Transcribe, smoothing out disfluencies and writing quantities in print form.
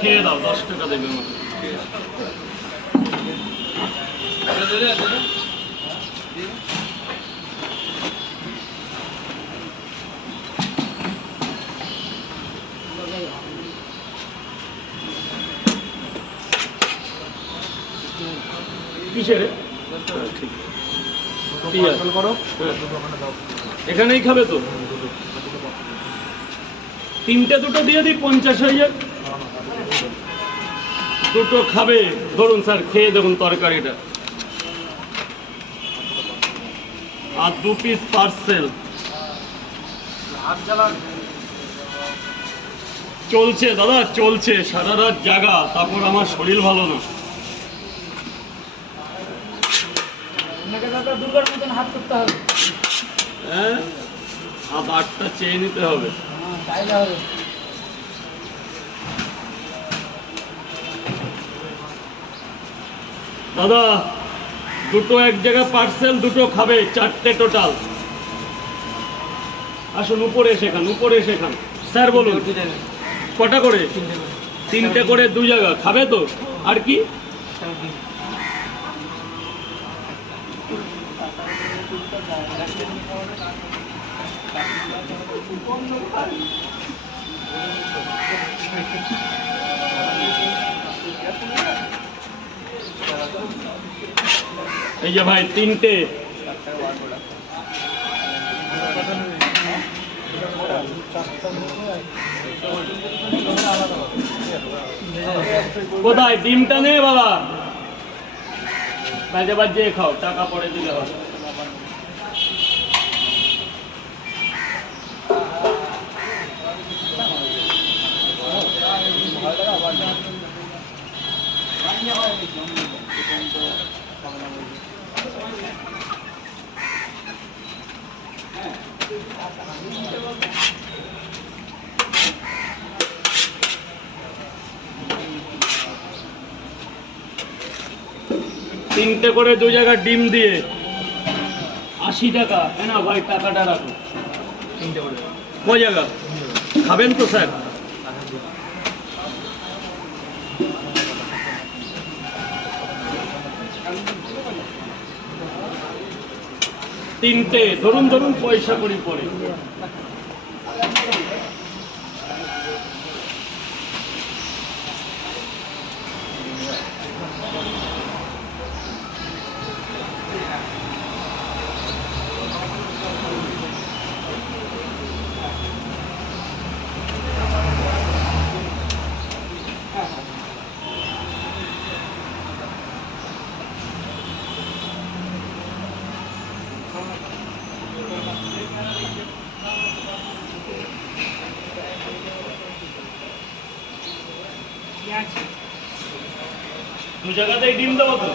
খেয়ে দাও, 10 টাকা দেবে আমাকে। কিসের? এখানেই খাবে তো? তিনটে দুটো দিয়ে দিই, 50 হয়ে যাক। দুটো খাবে, ধরুন স্যার, খেয়ে দেখুন তরকারিটা। আর 2 পিস পার্সেল। চলছে দাদা, চলছে, সারা রাত জাগা, তারপর আমার শরীর ভালো না। হ্যাঁ, হাত 8টা চেয়ে নিতে হবে। দাদা, দুটো এক জায়গায় পার্সেল, দুটো খাবে, 4টে টোটাল। আসুন উপরে সেখান, উপরে সেখান। স্যার বলুন কটা করে? 3টে করে 2 জায়গা খাবে তো? আর কি? এই যে ভাই 3টে। কোথায় ডিমটা নেই বাবা? বাজে বাজে খাও, টাকা পরে দিলে হবে। তিনটে করে 2 জায়গা ডিম দিয়ে 80 টাকা। না ভাই, টাকাটা রাখো। 3টে করে কয় জায়গা খাবেন তো স্যার? তিনটে ধরুন, ধরুন, পয়সা করি পরে। দু জায়গাতেই ডিম দেবো তো?